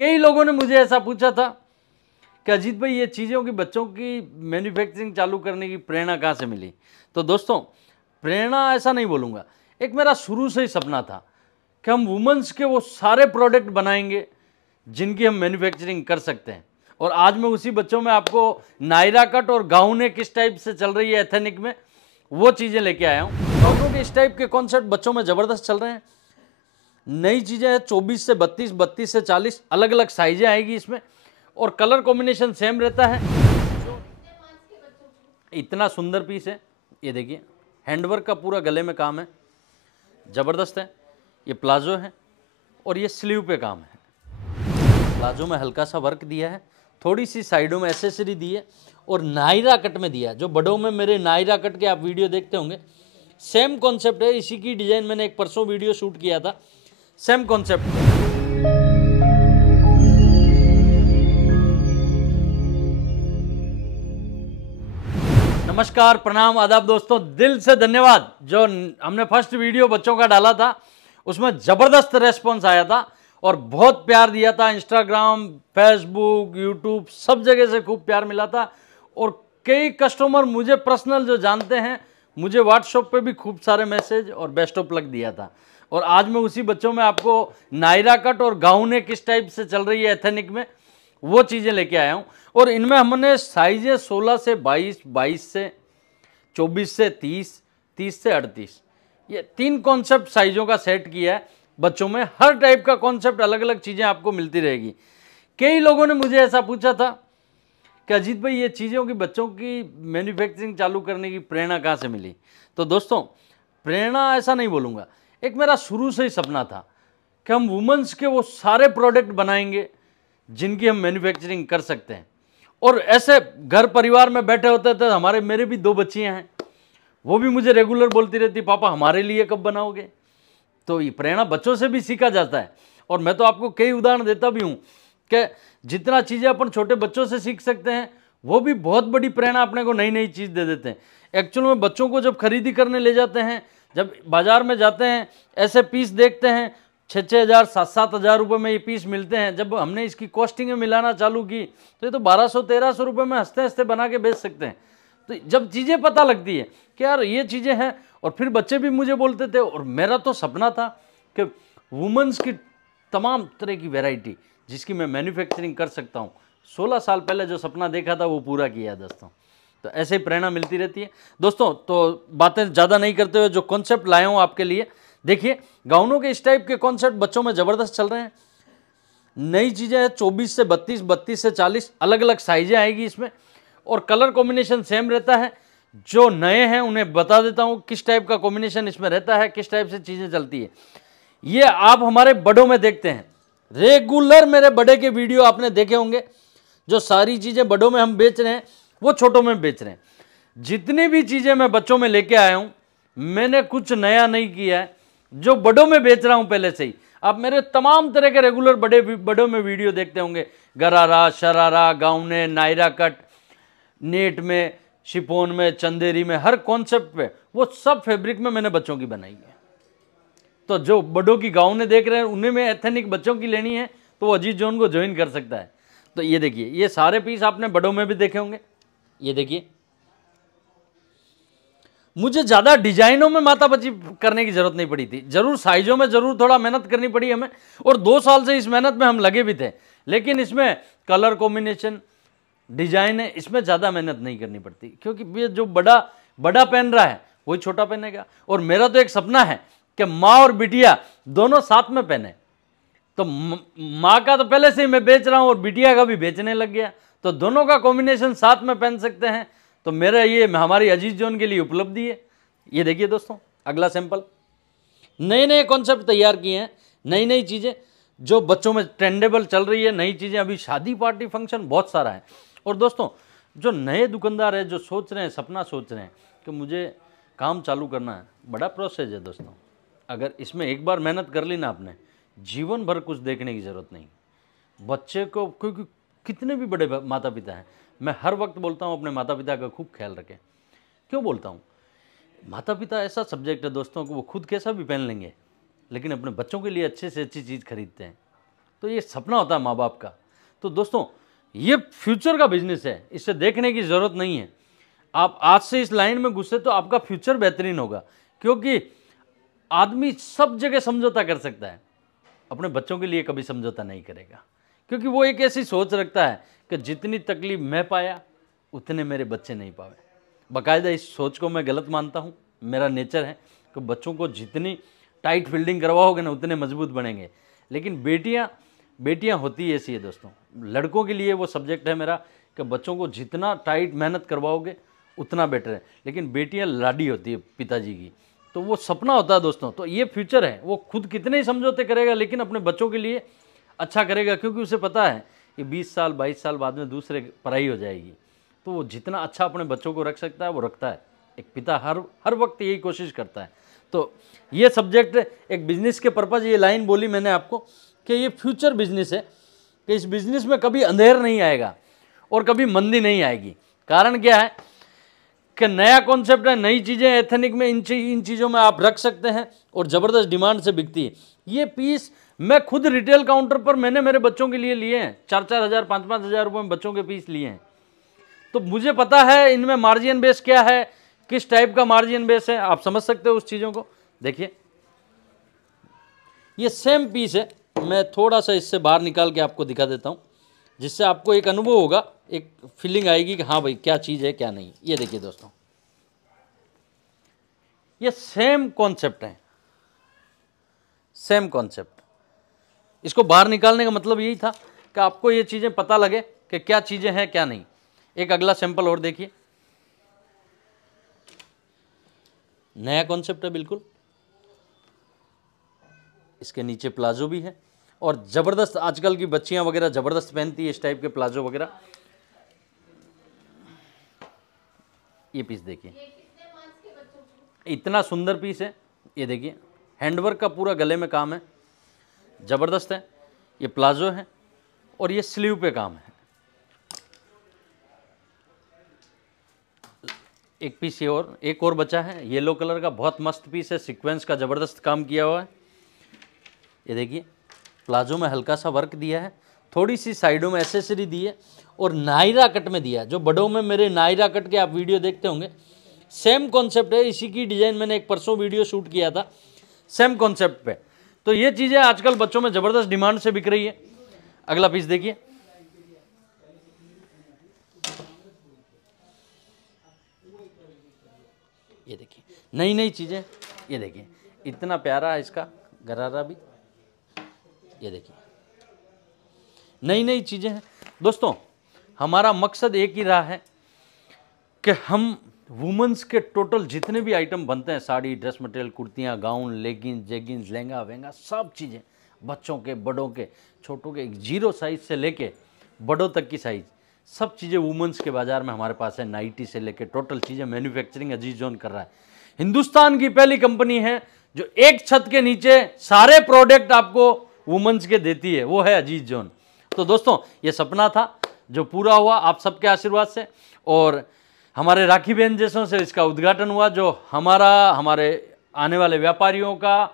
कई लोगों ने मुझे ऐसा पूछा था कि अजीत भाई ये चीज़ों की बच्चों की मैन्युफैक्चरिंग चालू करने की प्रेरणा कहाँ से मिली। तो दोस्तों, प्रेरणा ऐसा नहीं बोलूँगा, एक मेरा शुरू से ही सपना था कि हम वुमेन्स के वो सारे प्रोडक्ट बनाएंगे जिनकी हम मैन्युफैक्चरिंग कर सकते हैं। और आज मैं उसी बच्चों में आपको नायरा कट और गाउने किस टाइप से चल रही है एथेनिक में, वो चीज़ें लेके आया हूँ। गाउनों के इस टाइप के कॉन्सेप्ट बच्चों में ज़बरदस्त चल रहे हैं। नई चीज़ें हैं, 24 से 32, 32 से 40 अलग अलग साइजें आएगी इसमें, और कलर कॉम्बिनेशन सेम रहता है। इतना सुंदर पीस है, ये देखिए, हैंडवर्क का पूरा गले में काम है, ज़बरदस्त है। ये प्लाजो है और ये स्लीव पे काम है। प्लाजो में हल्का सा वर्क दिया है, थोड़ी सी साइडों में एसेसरी दी है, और नायरा कट में दिया है। जो बड़ों में मेरे नायरा कट के आप वीडियो देखते होंगे, सेम कॉन्सेप्ट है। इसी की डिज़ाइन मैंने एक परसों वीडियो शूट किया था, सेम कॉन्सेप्ट है। नमस्कार, प्रणाम, आदाब दोस्तों, दिल से धन्यवाद। जो हमने फर्स्ट वीडियो बच्चों का डाला था उसमें ज़बरदस्त रेस्पॉन्स आया था और बहुत प्यार दिया था। इंस्टाग्राम, फेसबुक, यूट्यूब सब जगह से खूब प्यार मिला था। और कई कस्टमर मुझे पर्सनल जो जानते हैं, मुझे व्हाट्सएप पे भी खूब सारे मैसेज और बेस्ट ऑफ लक दिया था। और आज मैं उसी बच्चों में आपको नायरा कट और गाउने किस टाइप से चल रही है एथेनिक में, वो चीज़ें लेके आया हूँ। और इनमें हमने साइजें 16 से 22, 22 से 24 से 30, 30 से 38, ये 3 कॉन्सेप्ट साइजों का सेट किया है बच्चों में। हर टाइप का कॉन्सेप्ट, अलग अलग चीज़ें आपको मिलती रहेगी। कई लोगों ने मुझे ऐसा पूछा था कि अजीत भाई ये चीज़ों की बच्चों की मैन्युफैक्चरिंग चालू करने की प्रेरणा कहाँ से मिली। तो दोस्तों, प्रेरणा ऐसा नहीं बोलूँगा, एक मेरा शुरू से ही सपना था कि हम वुमेन्स के वो सारे प्रोडक्ट बनाएंगे जिनकी हम मैन्युफैक्चरिंग कर सकते हैं। और ऐसे घर परिवार में बैठे होते थे, हमारे मेरे भी 2 बच्चियां हैं, वो भी मुझे रेगुलर बोलती रहती, पापा हमारे लिए कब बनाओगे। तो ये प्रेरणा बच्चों से भी सीखा जाता है। और मैं तो आपको कई उदाहरण देता भी हूँ कि जितना चीज़ें अपन छोटे बच्चों से सीख सकते हैं, वो भी बहुत बड़ी प्रेरणा अपने को नई नई चीज़ दे देते हैं। एक्चुअल में बच्चों को जब खरीदी करने ले जाते हैं, जब बाजार में जाते हैं, ऐसे पीस देखते हैं, 6-6 हज़ार, 7-7 हज़ार रुपये में ये पीस मिलते हैं। जब हमने इसकी कॉस्टिंग में मिलाना चालू की तो ये तो 1200-1300 रुपये में हंसते हंसते बना के बेच सकते हैं। तो जब चीज़ें पता लगती है कि यार ये चीज़ें हैं, और फिर बच्चे भी मुझे बोलते थे, और मेरा तो सपना था कि वुमेन्स की तमाम तरह की वैरायटी जिसकी मैं मैन्युफैक्चरिंग कर सकता हूँ। 16 साल पहले जो सपना देखा था वो पूरा किया दोस्तों। तो ऐसे ही प्रेरणा मिलती रहती है दोस्तों। तो बातें ज़्यादा नहीं करते हुए जो कॉन्सेप्ट लाया हूँ आपके लिए, देखिए, गाउनों के इस टाइप के कॉन्सेप्ट बच्चों में ज़बरदस्त चल रहे हैं। नई चीज़ें हैं, 24 से 32, 32 से 40 अलग अलग साइजें आएगी इसमें, और कलर कॉम्बिनेशन सेम रहता है। जो नए हैं उन्हें बता देता हूँ किस टाइप का कॉम्बिनेशन इसमें रहता है, किस टाइप से चीज़ें चलती है। ये आप हमारे बड़ों में देखते हैं, रेगुलर मेरे बड़े के वीडियो आपने देखे होंगे। जो सारी चीज़ें बड़ों में हम बेच रहे हैं वो छोटों में बेच रहे हैं। जितनी भी चीज़ें मैं बच्चों में लेके आया हूँ, मैंने कुछ नया नहीं किया है, जो बड़ों में बेच रहा हूँ पहले से ही। आप मेरे तमाम तरह के रेगुलर बड़ों में वीडियो देखते होंगे, गरारा, शरारा, गाउने, नायरा कट, नेट में, शिफॉन में, चंदेरी में, हर कॉन्सेप्ट पे वो सब फैब्रिक में मैंने बच्चों की बनाई है। तो जो बड़ों की गाउने देख रहे हैं उन्हें में एथेनिक बच्चों की लेनी है तो वो अजीत जोन को ज्वाइन कर सकता है। तो ये देखिए, ये सारे पीस आपने बड़ों में भी देखे होंगे। ये देखिए, मुझे ज़्यादा डिजाइनों में मातापची करने की जरूरत नहीं पड़ी थी। जरूर साइजों में जरूर थोड़ा मेहनत करनी पड़ी हमें, और 2 साल से इस मेहनत में हम लगे भी थे। लेकिन इसमें कलर कॉम्बिनेशन, डिजाइन है, इसमें ज़्यादा मेहनत नहीं करनी पड़ती, क्योंकि ये जो बड़ा बड़ा पहन रहा है वही छोटा पहनेगा। और मेरा तो एक सपना है कि माँ और बिटिया दोनों साथ में पहने। तो माँ का तो पहले से ही मैं बेच रहा हूँ और बिटिया का भी बेचने लग गया, तो दोनों का कॉम्बिनेशन साथ में पहन सकते हैं। तो मेरा ये हमारी अजीज जोन के लिए उपलब्धि है। ये देखिए दोस्तों, अगला सैंपल। नए नए कॉन्सेप्ट तैयार किए हैं, नई नई चीज़ें जो बच्चों में ट्रेंडेबल चल रही है, नई चीज़ें। अभी शादी पार्टी फंक्शन बहुत सारा है। और दोस्तों, जो नए दुकानदार हैं, जो सोच रहे हैं, सपना सोच रहे हैं कि मुझे काम चालू करना है, बड़ा प्रोसेस है दोस्तों। अगर इसमें एक बार मेहनत कर ली ना आपने, जीवन भर कुछ देखने की ज़रूरत नहीं। बच्चे को, क्योंकि कितने भी बड़े माता पिता हैं, मैं हर वक्त बोलता हूँ अपने माता पिता का खूब ख्याल रखें। क्यों बोलता हूँ? माता पिता ऐसा सब्जेक्ट है दोस्तों को वो खुद कैसा भी पहन लेंगे, लेकिन अपने बच्चों के लिए अच्छे से अच्छी चीज़ खरीदते हैं। तो ये सपना होता है माँ बाप का। तो दोस्तों ये फ्यूचर का बिजनेस है, इसे देखने की ज़रूरत नहीं है। आप आज से इस लाइन में घुसे तो आपका फ्यूचर बेहतरीन होगा, क्योंकि आदमी सब जगह समझौता कर सकता है, अपने बच्चों के लिए कभी समझौता नहीं करेगा, क्योंकि वो एक ऐसी सोच रखता है कि जितनी तकलीफ मैं पाया उतने मेरे बच्चे नहीं पावे। बाकायदा इस सोच को मैं गलत मानता हूँ। मेरा नेचर है कि बच्चों को जितनी टाइट फील्डिंग करवाओगे ना उतने मजबूत बनेंगे। लेकिन बेटियां होती ऐसी है दोस्तों। लड़कों के लिए वो सब्जेक्ट है मेरा कि बच्चों को जितना टाइट मेहनत करवाओगे उतना बेटर है। लेकिन बेटियां लाडी होती है पिताजी की, तो वो सपना होता है दोस्तों। तो ये फ्यूचर है। वो खुद कितने ही समझौते करेगा लेकिन अपने बच्चों के लिए अच्छा करेगा, क्योंकि उसे पता है कि 20 साल 22 साल बाद में दूसरे पढ़ाई हो जाएगी। तो वो जितना अच्छा अपने बच्चों को रख सकता है वो रखता है। एक पिता हर वक्त यही कोशिश करता है। तो ये सब्जेक्ट एक बिजनेस के पर्पज़, ये लाइन बोली मैंने आपको कि ये फ्यूचर बिजनेस है, कि इस बिजनेस में कभी अंधेर नहीं आएगा और कभी मंदी नहीं आएगी। कारण क्या है कि नया कॉन्सेप्ट है, नई चीज़ें एथनिक में इन चीज़ों में आप रख सकते हैं और ज़बरदस्त डिमांड से बिकती है। ये पीस मैं खुद रिटेल काउंटर पर मैंने मेरे बच्चों के लिए लिए हैं, 4-4 हज़ार 5-5 हज़ार रुपये में बच्चों के पीस लिए हैं। तो मुझे पता है इनमें मार्जिन बेस क्या है, किस टाइप का मार्जिन बेस है, आप समझ सकते हो उस चीज़ों को। देखिए ये सेम पीस है, मैं थोड़ा सा इससे बाहर निकाल के आपको दिखा देता हूँ, जिससे आपको एक अनुभव होगा, एक फीलिंग आएगी कि हाँ भाई क्या चीज़ है क्या नहीं। ये देखिए दोस्तों, ये सेम कॉन्सेप्ट है, सेम कॉन्सेप्ट। इसको बाहर निकालने का मतलब यही था कि आपको ये चीज़ें पता लगे कि क्या चीज़ें हैं क्या नहीं। एक अगला सैंपल और देखिए, नया कॉन्सेप्ट है बिल्कुल। इसके नीचे प्लाजो भी है और ज़बरदस्त, आजकल की बच्चियां वगैरह ज़बरदस्त पहनती है इस टाइप के प्लाजो वगैरह। ये पीस देखिए, इतना सुंदर पीस है। ये देखिए हैंडवर्क का पूरा गले में काम है, ज़बरदस्त है। ये प्लाजो है और ये स्लीव पे काम है। एक पीस ये और, एक और बचा है येलो कलर का, बहुत मस्त पीस है, सीक्वेंस का ज़बरदस्त काम किया हुआ है। ये देखिए प्लाजो में हल्का सा वर्क दिया है, थोड़ी सी साइडों में एसेसरी दी है और नायरा कट में दिया है। जो बड़ों में मेरे नायरा कट के आप वीडियो देखते होंगे, सेम कॉन्सेप्ट है। इसी की डिज़ाइन मैंने एक परसों वीडियो शूट किया था सेम कॉन्सेप्ट पे। तो ये चीज़ें आजकल बच्चों में ज़बरदस्त डिमांड से बिक रही है। अगला पीस देखिए, ये देखिए नई नई चीज़ें। ये देखिए इतना प्यारा है इसका गरारा भी। ये देखिए नई नई चीज़ें हैं दोस्तों। हमारा मकसद एक ही रहा है कि हम वुमेंस के टोटल जितने भी आइटम बनते हैं, साड़ी, ड्रेस मटेरियल, कुर्तियाँ, गाउन, लेगिंग्स, जेगिंग्स, लहंगा वहंगा, सब चीज़ें, बच्चों के, बड़ों के, छोटों के, 0 साइज़ से लेके बड़ों तक की साइज़, सब चीज़ें वुमेंस के बाज़ार में हमारे पास है। नाइटी से लेके टोटल चीज़ें मैन्युफैक्चरिंग अजीज जोन कर रहा है। हिंदुस्तान की पहली कंपनी है जो एक छत के नीचे सारे प्रोडक्ट आपको वुमेंस के देती है, वो है अजीज जोन। तो दोस्तों ये सपना था जो पूरा हुआ आप सबके आशीर्वाद से, और हमारे राखी बहन जैसों से इसका उद्घाटन हुआ, जो हमारे आने वाले व्यापारियों का,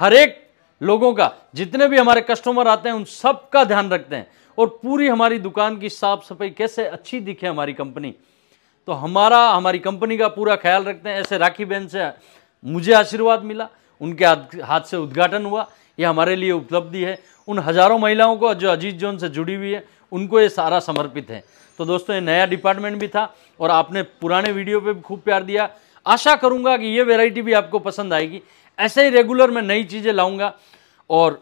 हर एक लोगों का, जितने भी हमारे कस्टमर आते हैं उन सब का ध्यान रखते हैं और पूरी हमारी दुकान की साफ सफाई कैसे अच्छी दिखे हमारी कंपनी, तो हमारी कंपनी का पूरा ख्याल रखते हैं। ऐसे राखी बहन से मुझे आशीर्वाद मिला, उनके हाथ से उद्घाटन हुआ, ये हमारे लिए उपलब्धि है। उन हज़ारों महिलाओं को जो अजीज जोन से जुड़ी हुई है उनको ये सारा समर्पित है। तो दोस्तों ये नया डिपार्टमेंट भी था और आपने पुराने वीडियो पे भी खूब प्यार दिया। आशा करूंगा कि ये वैरायटी भी आपको पसंद आएगी। ऐसे ही रेगुलर मैं नई चीज़ें लाऊंगा और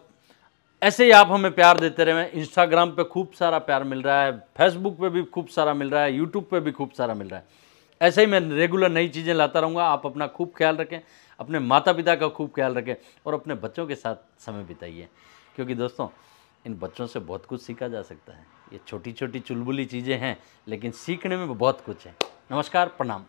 ऐसे ही आप हमें प्यार देते रहें। इंस्टाग्राम पे खूब सारा प्यार मिल रहा है, फेसबुक पे भी खूब सारा मिल रहा है, यूट्यूब पे भी खूब सारा मिल रहा है। ऐसे ही मैं रेगुलर नई चीज़ें लाता रहूँगा। आप अपना खूब ख्याल रखें, अपने माता पिता का खूब ख्याल रखें और अपने बच्चों के साथ समय बिताइए, क्योंकि दोस्तों इन बच्चों से बहुत कुछ सीखा जा सकता है। ये छोटी छोटी चुलबुली चीज़ें हैं लेकिन सीखने में बहुत कुछ है। नमस्कार, प्रणाम।